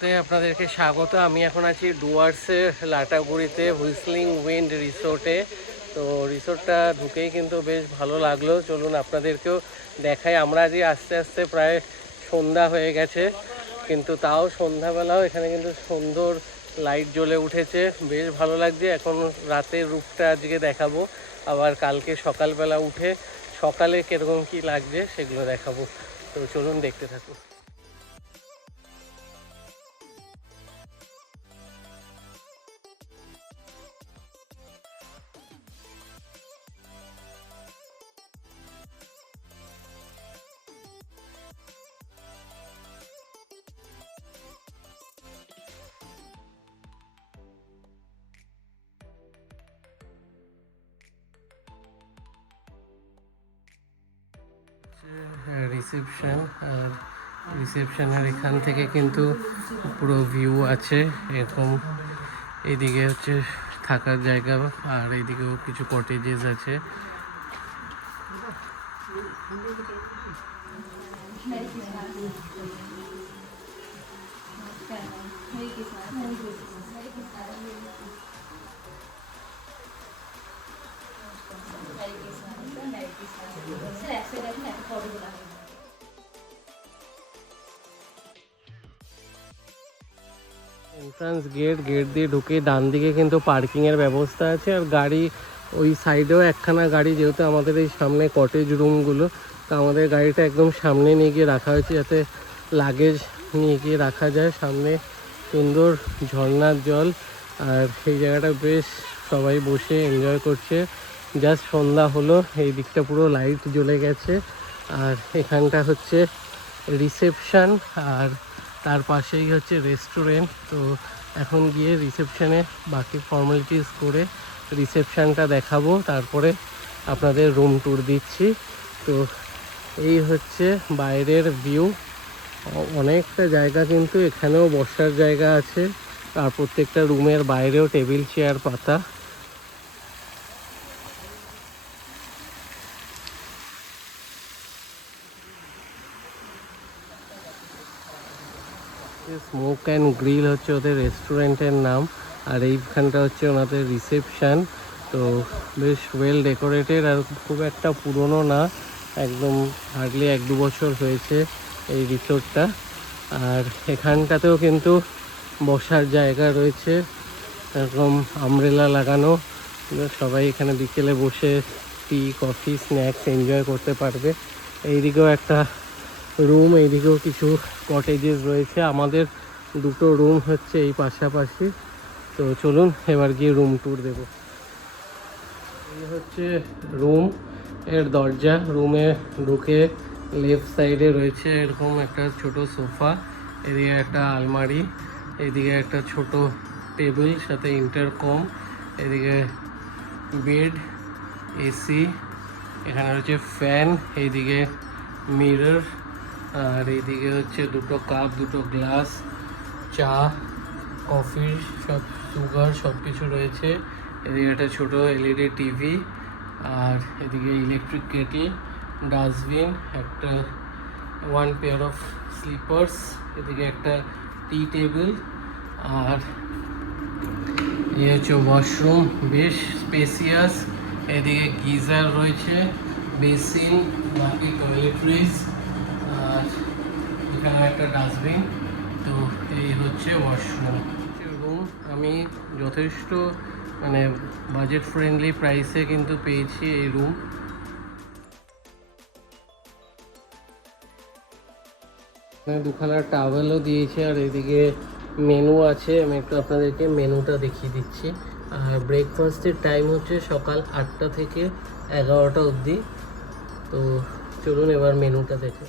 ভিডিওতে আপনাদেরকে স্বাগত। আমি এখন আছি ডুয়ার্সের লাটাগুড়িতে হুইসলিং উইন্ড রিসোর্টে। তো রিসোর্টটা ঢুকেই কিন্তু বেশ ভালো লাগলো। চলুন আপনাদেরকেও দেখাই। আমরা আজকে আস্তে আস্তে প্রায় সন্ধ্যা হয়ে গেছে, কিন্তু তাও সন্ধ্যাবেলাও এখানে কিন্তু সুন্দর লাইট জ্বলে উঠেছে, বেশ ভালো লাগছে। এখন রাতের রূপটা আজকে দেখাবো, আবার কালকে সকালবেলা উঠে সকালে কীরকম কী লাগছে সেগুলো দেখাবো। তো চলুন দেখতে থাকুন। রিসেপশন, আর রিসেপশনের এখান থেকে কিন্তু পুরো ভিউ আছে এরকম। এইদিকে হচ্ছে থাকার জায়গা, আর এইদিকেও কিছু কটেজেস আছে। এন্ট্রান্স গেট দিয়ে ঢুকে ডান দিকে কিন্তু পার্কিংয়ের ব্যবস্থা আছে, আর গাড়ি ওই সাইডেও একখানা গাড়ি, যেহেতু আমাদের এই সামনে কটেজ রুমগুলো, তো আমাদের গাড়িটা একদম সামনে নিয়ে গিয়ে রাখা হয়েছে যাতে লাগেজ নিয়ে গিয়ে রাখা যায়। সামনে সুন্দর ঝর্ণার জল, আর সেই জায়গাটা বেশ সবাই বসে এনজয় করছে। জাস্ট সন্ধ্যা হলো, এই দিকটা পুরো লাইট জ্বলে গেছে, আর এখানটা হচ্ছে রিসেপশন, আর তার পাশেই হচ্ছে রেস্টুরেন্ট। তো এখন গিয়ে রিসেপশনে বাকি ফর্মালিটিস করে রিসেপশনটা দেখাবো, তারপরে আপনাদের রুম ট্যুর দিচ্ছি। তো এই হচ্ছে বাইরের ভিউ। অনেকটা জায়গা, কিন্তু এখানেও বসার জায়গা আছে, আর প্রত্যেকটা রুমের বাইরেও টেবিল চেয়ার পাতা। স্মোক অ্যান্ড গ্রিল হচ্ছে ওদের রেস্টুরেন্টের নাম, আর এইখানটা হচ্ছে ওনাদের রিসেপশান। তো বেশ ওয়েল ডেকোরেটেড, আর খুব একটা পুরনো না, একদম হার্ডলি 1-2 বছর হয়েছে এই রিসোর্টটা। আর এখানটাতেও কিন্তু বসার জায়গা রয়েছে, এরকম আমব্রেলা লাগানো। সবাই এখানে বিকেলে বসে টি, কফি, স্ন্যাক্স এনজয় করতে পারবে। এইদিকেও একটা রুম, এইদিকেও কিছু কটেজেস রয়েছে। আমাদের দুটো রুম হচ্ছে এই পাশাপাশি। তো চলুন এবার গিয়ে রুম ট্যুর দেব। এই হচ্ছে রুম এর দরজা। রুমে ঢুকে লেফট সাইডে রয়েছে এরকম একটা ছোট সোফা, এদিকে একটা আলমারি, এদিকে একটা ছোট টেবিল সাথে ইন্টারকম, এদিকে বেড, এসি, এখানে হচ্ছে ফ্যান, এইদিকে মিরর, আর এইদিকে হচ্ছে দুটো কাপ, দুটো গ্লাস, চা, কফি, সব সুগার সব কিছু রয়েছে। এদিকে একটা ছোটো এলইডি টিভি, আর এদিকে ইলেকট্রিক কেটল, ডাস্টবিন, একটা 1 পেয়ার অফ স্লিপার্স, এদিকে একটা টি টেবিল, আর এই হচ্ছে ওয়াশরুম, বেশ স্পেসিয়াস। এদিকে গিজার রয়েছে, বেসিন, বাকি টয়লেট্রিজ, আর এখানে একটা ডাস্টবিন। তো এই হচ্ছে ওয়াশরুম। রুম আমি যথেষ্ট বাজেট ফ্রেন্ডলি প্রাইসে কিন্তু পেয়েছি এই রুম। দুখানা টাওয়েলও দিয়েছে, আর এদিকে মেনু আছে। আমি একটু আপনাদেরকে মেনুটা দেখিয়ে দিচ্ছি। আর ব্রেকফাস্টের টাইম হচ্ছে সকাল 8টা থেকে 11টা অবধি। তো চলুন এবার মেনুটা দেখে।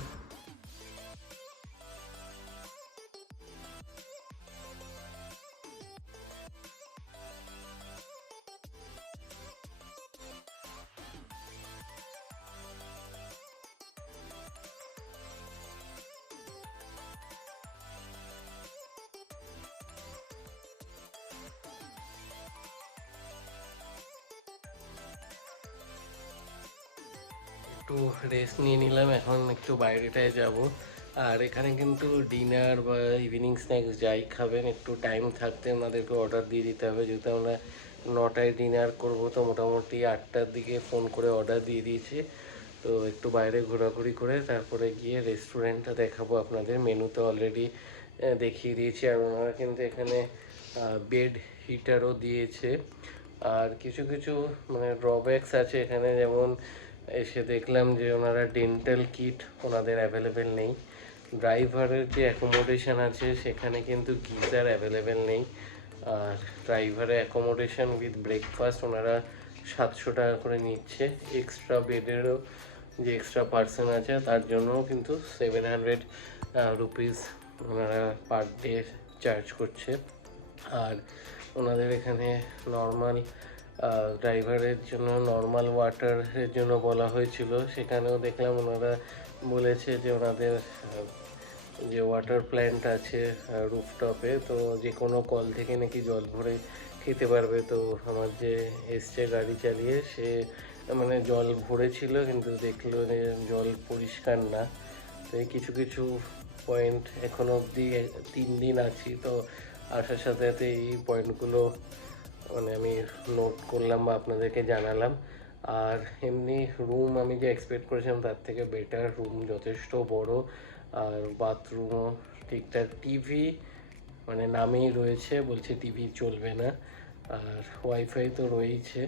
একটু রেস্ট নিয়ে নিলাম, এখন একটু বাইরেটায় যাব। আর এখানে কিন্তু ডিনার বা ইভিনিং স্ন্যাক্স যাই খাবেন একটু টাইম থাকতে ওনাদেরকে অর্ডার দিয়ে দিতে হবে, যেহেতু আমরা 9টায় ডিনার করব, তো মোটামুটি 8টার দিকে ফোন করে অর্ডার দিয়ে দিয়েছি। তো একটু বাইরে ঘোরাঘুরি করে তারপরে গিয়ে রেস্টুরেন্টটা দেখাবো আপনাদের। মেনু তো অলরেডি দেখিয়ে দিয়েছি। আর ওনারা কিন্তু এখানে বেড হিটারও দিয়েছে। আর কিছু কিছু মানে ড্রব্যাকস আছে এখানে, যেমন এসে দেখলাম যে ওনারা ডেন্টাল কিট ওনাদের অ্যাভেলেবেল নেই। ড্রাইভারের যে অ্যাকোমোডেশন আছে সেখানে কিন্তু গিজার অ্যাভেলেবেল নেই। আর ড্রাইভারের অ্যাকোমোডেশন উইথ ব্রেকফাস্ট ওনারা 700 টাকা করে নিচ্ছে। এক্সট্রা বেডেরও যে এক্সট্রা পার্সন আছে তার জন্যও কিন্তু 700 রুপিস ওনারা পার ডে চার্জ করছে। আর ওনাদের এখানে নর্মাল ড্রাইভারের জন্য নর্মাল ওয়াটারের জন্য বলা হয়েছিল, সেখানেও দেখলাম ওনারা বলেছে যে ওনাদের যে ওয়াটার প্ল্যান্ট আছে রুফটপে, তো যে কোনো কল থেকে নাকি জল ভরে খেতে পারবে। তো আমার যে এসছে গাড়ি চালিয়ে, সে মানে জল ভরেছিল কিন্তু দেখলো যে জল পরিষ্কার না। তো এই কিছু কিছু পয়েন্ট এখনো অবধি 3 দিন আছি, তো আসার সাথে সাথে এই পয়েন্টগুলো মানে আমি নোট করলাম বা আপনাদেরকে জানালাম। আর এমনি রুম আমি যে এক্সপেক্ট করেছিলাম তার থেকে বেটার, রুম যথেষ্ট বড়, আর বাথরুমও ঠিকঠাক। টিভি মানে নামেই রয়েছে, বলছে টিভি চলবে না। আর ওয়াইফাই তো রয়েছে।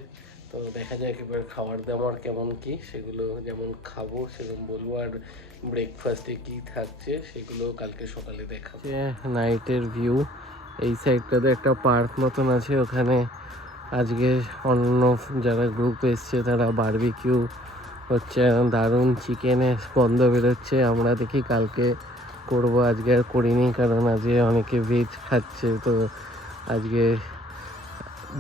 তো দেখা যাক এবার খাবার দাবার কেমন কি, সেগুলো যেমন খাবো সেরকম বলবো। আর ব্রেকফাস্টে কি থাকছে সেগুলো কালকে সকালে দেখাবো। নাইটের ভিউ এই সাইডটাতে একটা পার্ক মতন আছে, ওখানে আজকে অন্য যারা গ্রুপ এসছে তারা বারবিকিউ হচ্ছে, দারুণ চিকেনের গন্ধ বেরোচ্ছে। আমরা দেখি কালকে করব, আজকে আর করিনি কারণ আজকে অনেকে ভেজ খাচ্ছে, তো আজকে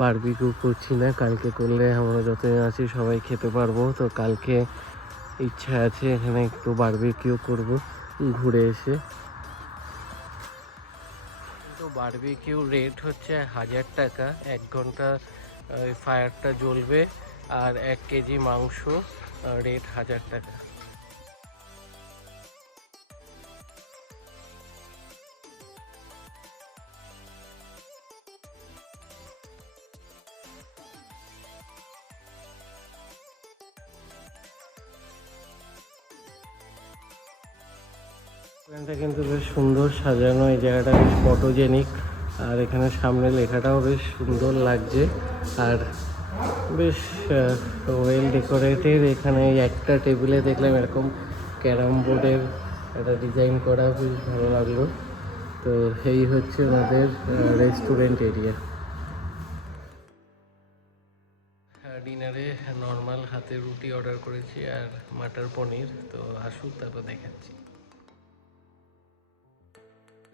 বারবিকিউ করছি না। কালকে করলে আমরা যতজন আছি সবাই খেতে পারবো। তো কালকে ইচ্ছা আছে এখানে একটু বারবিকিউ করব ঘুরে এসে। তো বারবিকিউ রেট হচ্ছে 1000 টাকা, 1 ঘন্টা ওই ফায়ারটা জ্বলবে। আর 1 কেজি মাংস রেট 1000 টাকা। এখানটা কিন্তু বেশ সুন্দর সাজানো, এই জায়গাটা বেশ ফটোজেনিক। আর এখানে সামনে লেখাটাও বেশ সুন্দর লাগছে। আর বেশ ওয়েল ডেকোরেটেড। এখানে একটা টেবিলে দেখলাম এরকম ক্যারাম বোর্ডের একটা ডিজাইন করা, বেশ ভালো লাগলো। তো এই হচ্ছে ওনাদের রেস্টুরেন্ট এরিয়া। ডিনারে নর্মাল হাতে রুটি অর্ডার করেছি আর মাটার পনির। তো আসুক তারপর দেখাচ্ছি।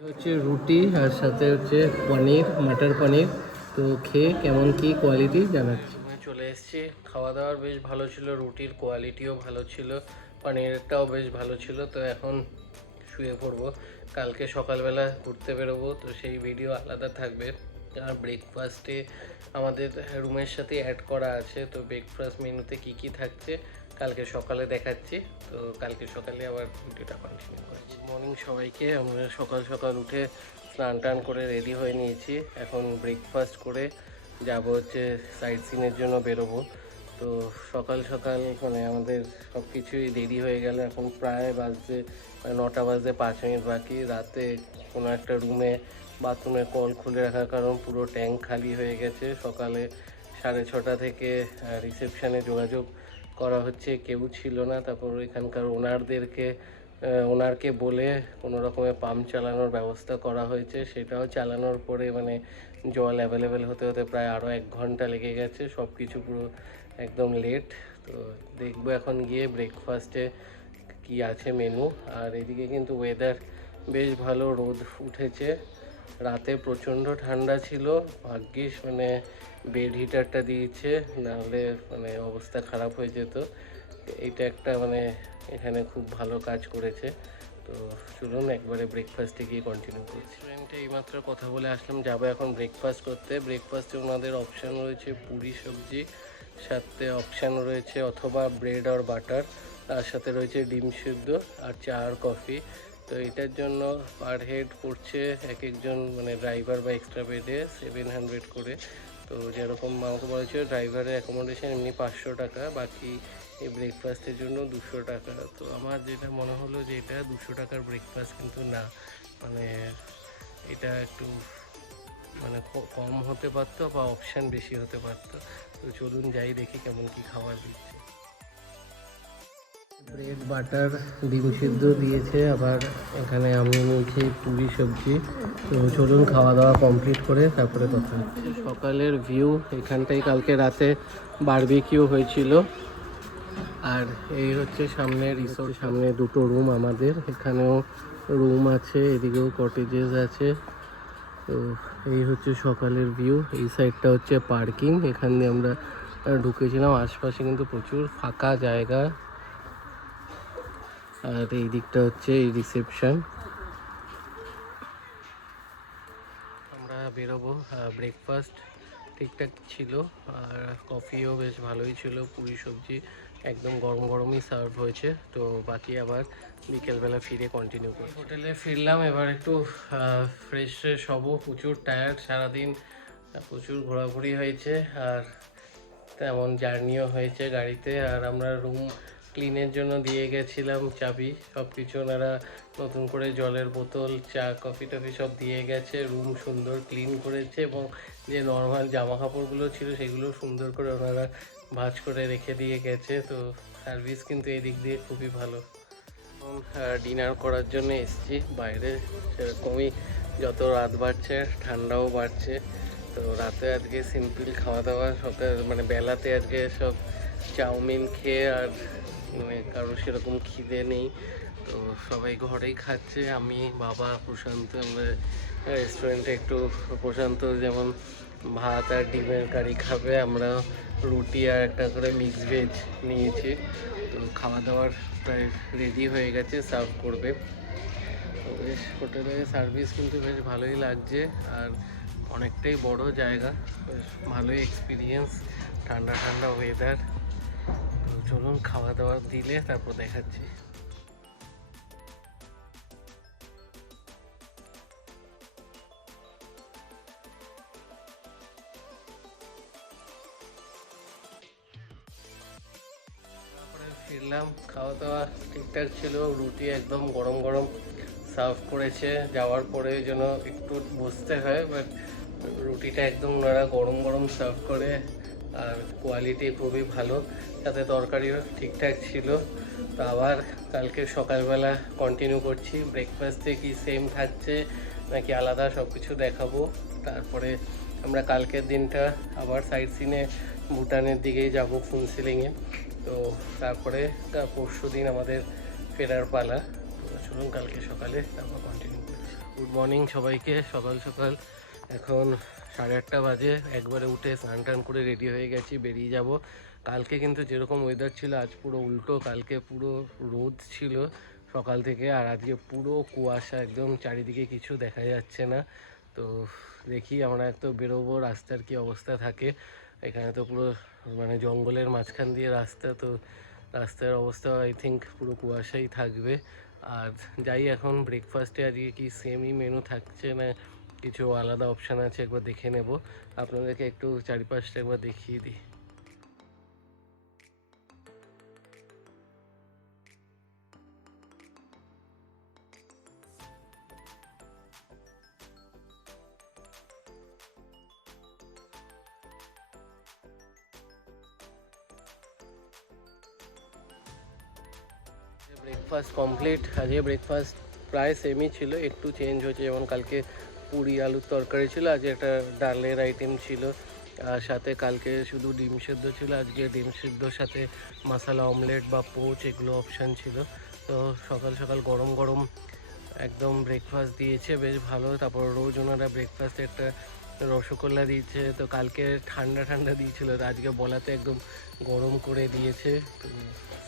হচ্ছে রুটি আর সাথে হচ্ছে পনির, মাটার পনির। তো খেয়ে কেমন কি কোয়ালিটি জানাচ্ছি। চলে এসেছি, খাওয়া দাওয়ার বেশ ভালো ছিল, রুটির কোয়ালিটিও ভালো ছিল, পনিরটাও বেশ ভালো ছিল। তো এখন শুয়ে পড়বো, কালকে সকালবেলা ঘুরতে বেরোবো, তো সেই ভিডিও আলাদা থাকবে। আর ব্রেকফাস্টে আমাদের রুমের সাথে অ্যাড করা আছে, তো ব্রেকফাস্ট মেনুতে কি কি থাকছে কালকে সকালে দেখাচ্ছি। তো কালকে সকালে আবার ভিডিওটা কন্টিনিউ করছি। মর্নিং সবাইকে। আমরা সকাল সকাল উঠে স্নান টান করে রেডি হয়ে নিয়েছি, এখন ব্রেকফাস্ট করে যাব হচ্ছে সাইট সিনের জন্য বেরোবো। তো সকাল সকাল মানে আমাদের সব কিছুই দেরি হয়ে গেল, এখন প্রায় বাজতে 9টা বাজতে 5 মিনিট বাকি। রাতে কোনো একটা রুমে বাথরুমের কল খুলে রাখার কারণ পুরো ট্যাঙ্ক খালি হয়ে গেছে। সকালে 6:30 থেকে রিসেপশানে যোগাযোগ করা হচ্ছে, কেউ ছিল না। তারপর এখানকার ওনারকে বলে কোনো রকমের পাম্প চালানোর ব্যবস্থা করা হয়েছে, সেটাও চালানোর পরে মানে জল অ্যাভেলেবেল হতে হতে প্রায় আরও 1 ঘন্টা লেগে গেছে। সব কিছু পুরো একদম লেট। তো দেখবো এখন গিয়ে ব্রেকফাস্টে কি আছে মেনু। আর এদিকে কিন্তু ওয়েদার বেশ ভালো, রোদ উঠেছে। রাতে প্রচণ্ড ঠান্ডা ছিল, ভাগ্যিস মানে বেড হিটারটা দিয়েছে, নাহলে মানে অবস্থা খারাপ হয়ে যেত। এইটা একটা মানে এখানে খুব ভালো কাজ করেছে। তো চলুন একবারে ব্রেকফাস্টে গিয়ে কন্টিনিউ করছি। রেস্টুরেন্টে এইমাত্র কথা বলে আসলাম, যাবো এখন ব্রেকফাস্ট করতে। ব্রেকফাস্টে ওনাদের অপশান রয়েছে পুরি সবজি, সাথে অপশান রয়েছে অথবা ব্রেড আর বাটার, তার সাথে রয়েছে ডিম সিদ্ধ আর চা আর কফি। তো এটার জন্য পার হেড পড়ছে এক একজন মানে ড্রাইভার বা এক্সট্রা বেডে 700 করে। তো যেরকম আমাকে বলেছিল ড্রাইভারের অ্যাকোমোডেশন এমনি 500 টাকা, বাকি এই ব্রেকফাস্টের জন্য 200 টাকা। তো আমার যেটা মনে হলো যে এটা 200 টাকার ব্রেকফাস্ট কিন্তু না, মানে এটা একটু মানে কম হতে পারতো বা অপশান বেশি হতে পারতো। তো চলুন যাই দেখি কেমন কি খাবার দিচ্ছে। ব্রেড বাটার ডিম সিদ্ধ দিয়েছে, আবার এখানে আমি নিয়েছি পুরি সবজি। তো চলুন খাওয়া দাওয়া কমপ্লিট করে তারপরে কথা হচ্ছে। সকালের ভিউ এখানটাই, কালকে রাতে বারবিকিউ হয়েছিল। আর এই হচ্ছে সামনে রিসোর্ট, সামনে দুটো রুম আমাদের, এখানেও রুম আছে, এদিকেও কটেজেস আছে। তো এই হচ্ছে সকালের ভিউ। এই সাইডটা হচ্ছে পার্কিং, এখান দিয়ে আমরা ঢুকেছিলাম। আশপাশে কিন্তু প্রচুর ফাঁকা জায়গা। আর এই দিকটা হচ্ছে এই রিসেপশন। আমরা বেরোবো। ব্রেকফাস্ট ঠিকঠাক ছিল, আর কফিও বেশ ভালোই ছিল, পুরি সবজি একদম গরম গরমই সার্ভ হয়েছে। তো বাকি আবার বিকেলবেলা ফিরে কন্টিনিউ করি। হোটেলে ফিরলাম, এবার একটু ফ্রেশ ফ্রেশ হবো। প্রচুর টায়ার্ড, সারাদিন প্রচুর ঘোরাঘুরি হয়েছে, আর তেমন জার্নিও হয়েছে গাড়িতে। আর আমরা রুম ক্লিনের জন্য দিয়ে গেছিলাম চাবি, সব কিছু ওনারা নতুন করে জলের বোতল, চা, কফি টফি সব দিয়ে গেছে। রুম সুন্দর ক্লিন করেছে, এবং যে নর্মাল জামা কাপড়গুলো ছিল সেগুলো সুন্দর করে ওনারা ভাঁজ করে রেখে দিয়ে গেছে। তো সার্ভিস কিন্তু এই দিক দিয়ে খুবই ভালো। এখন ডিনার করার জন্য এসেছি বাইরে, সেরকমই যত রাত বাড়ছে ঠান্ডাও বাড়ছে। তো রাতে আজকে সিম্পল খাওয়া দাওয়া, সকাল মানে বেলাতে আজকে সব চাউমিন খেয়ে, আর মানে কারো সেরকম খিদে নেই। তো সবাই ঘরেই খাচ্ছে, আমি, বাবা, প্রশান্ত। আমরা রেস্টুরেন্টে একটু, প্রশান্ত যেমন ভাত আর ডিমের কারি খাবে, আমরা রুটি আর একটা করে মিক্স ভেজ নিয়েছি। তো খাওয়া দাওয়ার প্রায় রেডি হয়ে গেছে, সার্ভ করবে। তো বেশ হোটেলের সার্ভিস কিন্তু বেশ ভালোই লাগছে, আর অনেকটাই বড় জায়গা, বেশ ভালোই এক্সপিরিয়েন্স, ঠান্ডা ঠান্ডা ওয়েদার। তো চলুন খাওয়া দাওয়া দিলে তারপর দেখাচ্ছি। ফিরলাম, খাওয়া দাওয়া ঠিকঠাক ছিল, রুটি একদম গরম গরম সার্ভ করেছে। যাওয়ার পরে যেন একটু বসতে হয়, বাট রুটিটা একদম ওনারা গরম গরম সার্ভ করে, আর কোয়ালিটি খুবই ভালো, সাথে তরকারিও ঠিকঠাক ছিল। তো আবার কালকে সকালবেলা কন্টিনিউ করছি। ব্রেকফাস্টে কি সেম থাকছে নাকি আলাদা, সব কিছু দেখাবো। তারপরে আমরা কালকের দিনটা আবার সাইট সিনে ভুটানের দিকেই যাব, ফুনসিলিংয়ে। তো তারপরে পরশু দিন আমাদের ফেরার পালা। তো চলুন কালকে সকালে তারপর কন্টিনিউ করছি। গুড মর্নিং সবাইকে, সকাল সকাল এখন 8:30 বাজে। একবারে উঠে স্নান টান করে রেডি হয়ে গেছি, বেরিয়ে যাব। কালকে কিন্তু যেরকম ওয়েদার ছিল আজ পুরো উল্টো, কালকে পুরো রোদ ছিল সকাল থেকে, আর আজকে পুরো কুয়াশা, একদম চারিদিকে কিছু দেখা যাচ্ছে না। তো দেখি আমরা তো বেরোবো, রাস্তার কি অবস্থা থাকে। এখানে তো পুরো মানে জঙ্গলের মাঝখান দিয়ে রাস্তা, তো রাস্তার অবস্থা আই থিঙ্ক পুরো কুয়াশাই থাকবে। আর যাই এখন ব্রেকফাস্টে আজকে কি সেমই মেনু থাকছে না কিছু আলাদা অপশান আছে, একবার দেখে নেব। আপনাদেরকে একটু চারিপাশটা একবার দেখিয়ে দিই। Breakfast complete. আজকে ব্রেকফাস্ট প্রায় সেমই ছিল, একটু চেঞ্জ হয়েছে, যেমন কালকে পুরি আলুর তরকারি ছিল, আজকে একটা ডালের আইটেম ছিল, আর সাথে কালকে শুধু ডিম সেদ্ধ ছিল, আজকে ডিম সেদ্ধর সাথে মশলা অমলেট বা পোচ এগুলো অপশান ছিল। তো সকাল সকাল গরম গরম একদম ব্রেকফাস্ট দিয়েছে, বেশ ভালো। তারপর রোজ ওনারা ব্রেকফাস্টে একটা রসগোল্লা দিয়েছে, তো কালকে ঠান্ডা ঠান্ডা দিয়েছিল, তো আজকে বলাতে একদম গরম করে দিয়েছে। তো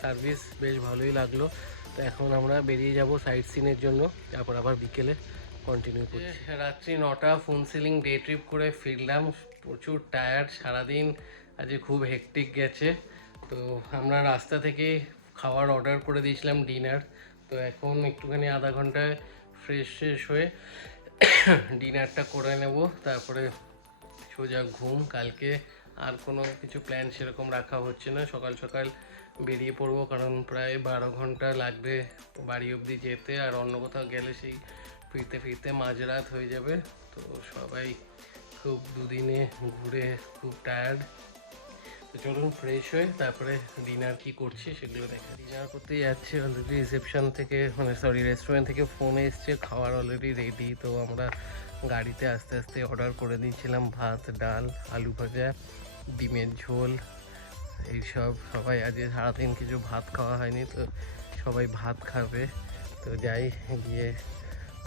সার্ভিস বেশ ভালোই লাগলো। তো এখন আমরা বেরিয়ে যাব সাইট সিনের জন্য, তারপর আবার বিকেলে কন্টিনিউ করছি। রাত্রি 9টা, ফুনসিলিং ডে ট্রিপ করে ফিরলাম, প্রচুর টায়ার্ড, সারাদিন আজকে খুব হেকটিক গেছে। তো আমরা রাস্তা থেকে খাবার অর্ডার করে দিয়েছিলাম ডিনার। তো এখন একটুখানি আধা ঘন্টায় ফ্রেশ হয়ে ডিনারটা করে নেব, তারপরে সোজা ঘুম। কালকে আর কোনো কিছু প্ল্যান সেরকম রাখা হচ্ছে না, সকাল সকাল বেরিয়ে পড়বো, কারণ প্রায় 12 ঘন্টা লাগবে বাড়ি অবধি যেতে, আর অন্য কোথাও গেলে সেই ফিরতে ফিরতে মাঝরাত হয়ে যাবে। তো সবাই খুব দুদিনে ঘুরে খুব টায়ার্ড। তো চলুন ফ্রেশ হয়ে তারপরে ডিনার কি করছি সেগুলো দেখা। ডিনার করতে যাচ্ছি, অলরেডি রিসেপশন থেকে রেস্টুরেন্ট থেকে ফোন এসছে, খাওয়ার অলরেডি রেডি। তো আমরা গাড়িতে আস্তে আস্তে অর্ডার করে দিয়েছিলাম ভাত, ডাল, আলু ভাজা, ডিমের ঝোল এইসব। সবাই আজকে সারাদিন কিছু ভাত খাওয়া হয়নি, তো সবাই ভাত খাবে। তো যাই গিয়ে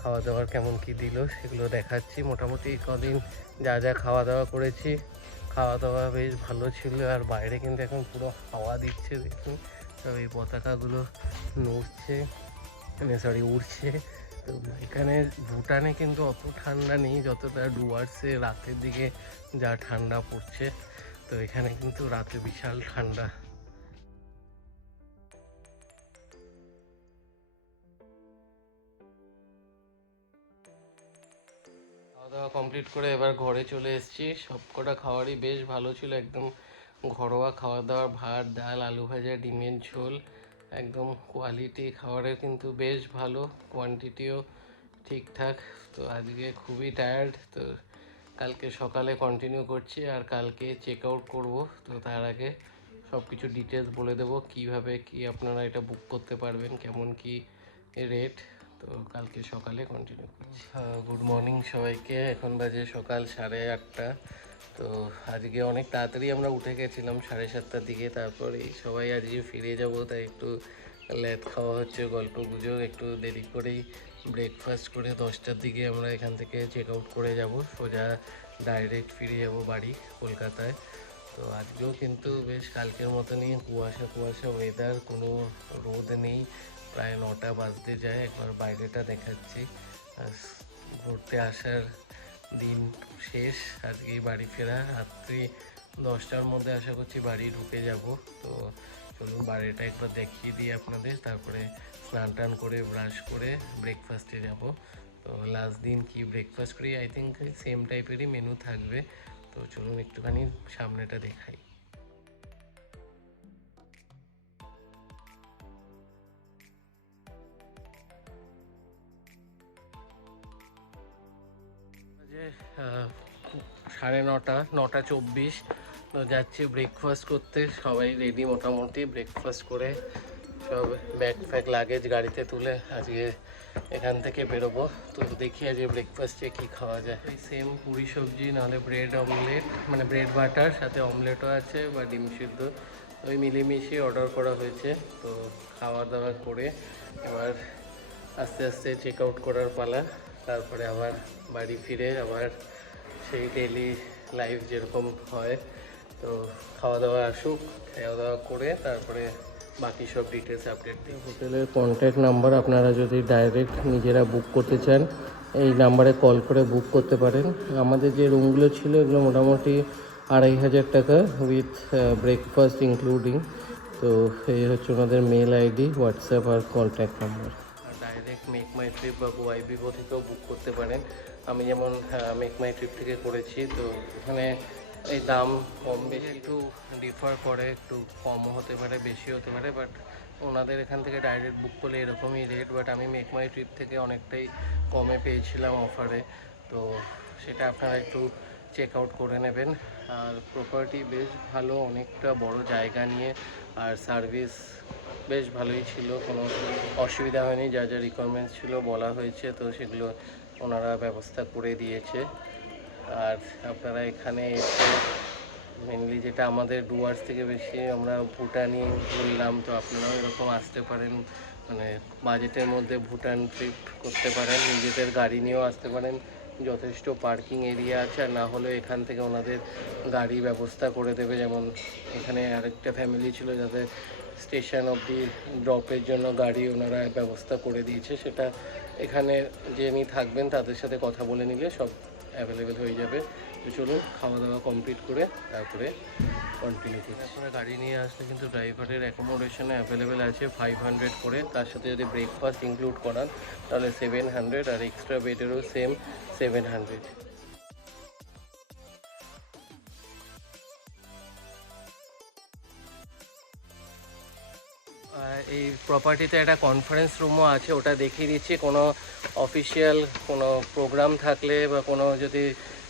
খাওয়া দাওয়ার কেমন কি দিল সেগুলো দেখাচ্ছি। মোটামুটি কদিন যা যা খাওয়া দাওয়া করেছি, খাওয়া দাওয়া বেশ ভালো ছিল। আর বাইরে কিন্তু এখন পুরো হাওয়া দিচ্ছে, দেখুন সব এই পতাকাগুলো নড়ছে, উড়ছে। তো এখানে ভুটানে কিন্তু অত ঠান্ডা নেই যতটা ডুয়ার্সে রাতের দিকে যা ঠান্ডা পড়ছে। তো এখানে কিন্তু রাতে বিশাল ঠান্ডা। খাওয়া দাওয়া কমপ্লিট করে এবার ঘরে চলে এসেছি। সবকটা খাবারই বেশ ভালো ছিল, একদম ঘরোয়া খাওয়া দাওয়া, ভাত, ডাল, আলু ভাজা, ডিমের ঝোল, একদম কোয়ালিটি খাবারের কিন্তু বেশ ভালো, কোয়ান্টিটিও ঠিকঠাক। তো আজকে খুবই টায়ার্ড, তো কালকে সকালে কন্টিনিউ করছি, আর কালকে চেক আউট করবো। তো তার আগে সব কিছু ডিটেলস বলে দেবো, কিভাবে কি আপনারা এটা বুক করতে পারবেন, কেমন কি রেট। তো কালকে সকালে কন্টিনিউ করছি। গুড মর্নিং সবাইকে, এখন বাজে সকাল 8:30। তো আজকে অনেক তাড়াতাড়ি আমরা উঠে গেছিলাম 7:30টার দিকে। তারপরে সবাই আজকে ফিরে যাব, তাই একটু লেট খাওয়া হচ্ছে, গল্প গুজব, একটু দেরি করেই ব্রেকফাস্ট করে 10টার দিকে আমরা এখান থেকে চেক আউট করে যাব, সোজা ডাইরেক্ট ফিরে যাব বাড়ি কলকাতায়। তো আজকেও কিন্তু বেশ কালকের মতনই কুয়াশা ওয়েদার, কোনো রোদ নেই। প্রায় 9টা বাজতে যায়, একবার বাইরেটা দেখাচ্ছি। আর ঘুরতে আসার দিন শেষ, আজকেই বাড়ি ফেরা। রাত্রি 10টার মধ্যে আশা করছি বাড়ি ঢুকে যাব। তো চলুন বাড়িটা একবার দেখিয়ে দিই আপনাদের, তারপরে স্নান টান করে ব্রাশ করে ব্রেকফাস্টে যাব। তো লাস্ট দিন কি ব্রেকফাস্ট করি, আই থিঙ্ক সেম টাইপেরই মেনু থাকবে। তো চলুন একটুখানি সামনেটা দেখাই। যে 9:30, 9:24। তো যাচ্ছি ব্রেকফাস্ট করতে, সবাই রেডি মোটামুটি। ব্রেকফাস্ট করে সব ব্যাগ ফ্যাগ লাগেজ গাড়িতে তুলে আজকে এখান থেকে বেরোবো। তো দেখি আজকে ব্রেকফাস্টে কী খাওয়া যায়। এই সেম পুরি সবজি, নাহলে ব্রেড অমলেট, মানে ব্রেড বাটার, সাথে অমলেটও আছে বা ডিম সিদ্ধ, ওই মিলেমিশিয়ে অর্ডার করা হয়েছে। তো খাওয়া দাওয়া করে এবার আস্তে আস্তে চেক আউট করার পালা, তারপরে আবার বাড়ি ফিরে আবার সেই ডেলি লাইফ যেরকম হয়। তো খাওয়া দাওয়া আসুক, খাওয়া দাওয়া করে তারপরে বাকি সব ডিটেলস আপডেট দিই। হোটেলের কন্ট্যাক্ট নাম্বার, আপনারা যদি ডাইরেক্ট নিজেরা বুক করতে চান এই নাম্বারে কল করে বুক করতে পারেন। আমাদের যে রুমগুলো ছিল এগুলো মোটামুটি 2500 টাকা উইথ ব্রেকফাস্ট ইনক্লুডিং। তো এই হচ্ছে ওনাদের মেল আইডি, হোয়াটসঅ্যাপ আর কন্ট্যাক্ট নাম্বার। ডাইরেক্ট মেক মাই ট্রিপ বা গোয়াইবিবো থেকেও বুক করতে পারেন। আমি যেমন মেক মাই ট্রিপ থেকে করেছি, তো এখানে এই দাম কম বেশি একটু ডিফার করে, একটু কমও হতে পারে, বেশিও হতে পারে, বাট ওনাদের এখান থেকে ডাইরেক্ট বুক করলে এরকমই রেট। বাট আমি মেক মাই ট্রিপ থেকে অনেকটাই কমে পেয়েছিলাম অফারে, তো সেটা আপনারা একটু চেক আউট করে নেবেন। আর প্রপার্টি বেশ ভালো, অনেকটা বড় জায়গা নিয়ে, আর সার্ভিস বেশ ভালোই ছিল, কোনো অসুবিধা হয়নি। যা যা রিকোয়ারমেন্টস ছিল বলা হয়েছে, তো সেগুলো ওনারা ব্যবস্থা করে দিয়েছে। আর আপনারা এখানে এসে মেনলি যেটা আমাদের ডুয়ার্স থেকে বেশি আমরা ভুটানই বললাম, তো আপনারাও এরকম আসতে পারেন, মানে বাজেটের মধ্যে ভুটান ট্রিপ করতে পারেন, নিজেদের গাড়ি নিয়েও আসতে পারেন, যথেষ্ট পার্কিং এরিয়া আছে। আর না হলে এখান থেকে ওনাদের গাড়ি ব্যবস্থা করে দেবে, যেমন এখানে আরেকটা ফ্যামিলি ছিল যাদের স্টেশন অবধি ড্রপের জন্য গাড়ি ওনারা ব্যবস্থা করে দিয়েছে। সেটা এখানে যিনি থাকবেন তাদের সাথে কথা বলে নিলে সব অ্যাভেলেবেল হয়ে যাবে। তো চলুন খাওয়া দাওয়া কমপ্লিট করে তারপরে কন্টিনিউ করি। আপনারা গাড়ি নিয়ে আসলে কিন্তু ড্রাইভারের অ্যাকোমোডেশনে অ্যাভেলেবেল আছে 500 করে, তার সাথে যদি ব্রেকফাস্ট ইনক্লুড করান তাহলে 700, আর এক্সট্রা বেডেরও সেম 700। এই প্রপার্টিতে একটা কনফারেন্স রুমও আছে, ওটা দেখিয়ে দিচ্ছি। কোনো অফিসিয়াল কোনো প্রোগ্রাম থাকলে বা কোনো যদি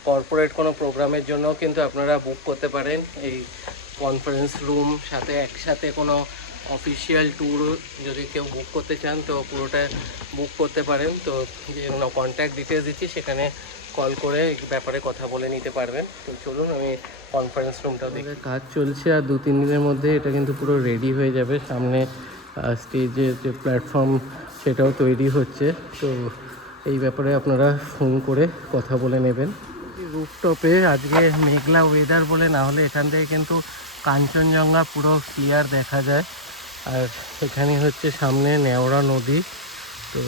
কর্পোরেট কোনো প্রোগ্রামের জন্য কিন্তু আপনারা বুক করতে পারেন এই কনফারেন্স রুম। সাথে একসাথে কোনো অফিসিয়াল ট্যুর যদি কেউ বুক করতে চান তো পুরোটা বুক করতে পারেন। তো যে কন্ট্যাক্ট ডিটেলস দিচ্ছি, সেখানে কল করে এই ব্যাপারে কথা বলে নিতে পারবেন। তো চলুন আমি কনফারেন্স রুমটা দেখে। কাজ চলছে আর 2-3 দিনের মধ্যে এটা কিন্তু পুরো রেডি হয়ে যাবে। সামনে স্টেজের যে প্ল্যাটফর্ম সেটাও তৈরি হচ্ছে। তো এই ব্যাপারে আপনারা ফোন করে কথা বলে নেবেন। রুফটপে আজকে মেঘলা ওয়েদার বলে, না হলে এখান থেকে কিন্তু কাঞ্চনজঙ্ঘা পুরো ক্লিয়ার দেখা যায়। আর এখানে হচ্ছে সামনে নেওড়া নদী। তো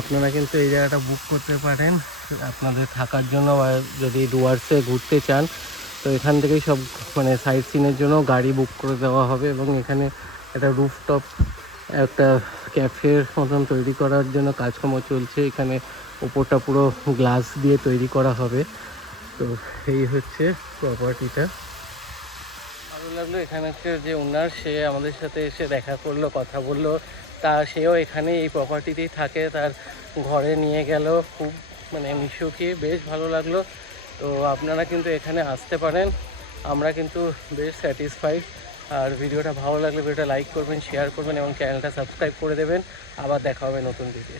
আপনারা কিন্তু এই জায়গাটা বুক করতে পারেন আপনাদের থাকার জন্য, বা যদি ডুয়ার্সে ঘুরতে চান তো এখান থেকেই সব মানে সাইট সিনের জন্য গাড়ি বুক করে দেওয়া হবে। এবং এখানে একটা রুফটপ একটা ক্যাফের মতন তৈরি করার জন্য কাজকর্ম চলছে। এখানে ওপরটা পুরো গ্লাস দিয়ে তৈরি করা হবে। তো এই হচ্ছে প্রপার্টিটা। ভালো লাগলো, এখানকার যে ওনার সে আমাদের সাথে এসে দেখা করলো, কথা বললো। সেও এখানে এই প্রপার্টিতেই থাকে, তার ঘরে নিয়ে গেল। খুব মানে মিশুকি, বেশ ভালো লাগলো। তো আপনারা কিন্তু এখানে আসতে পারেন, আমরা কিন্তু বেশ স্যাটিসফাইড। আর ভিডিওটা ভালো লাগলে ভিডিওটা লাইক করবেন, শেয়ার করবেন এবং চ্যানেলটা সাবস্ক্রাইব করে দেবেন। আবার দেখা হবে নতুন ভিডিও।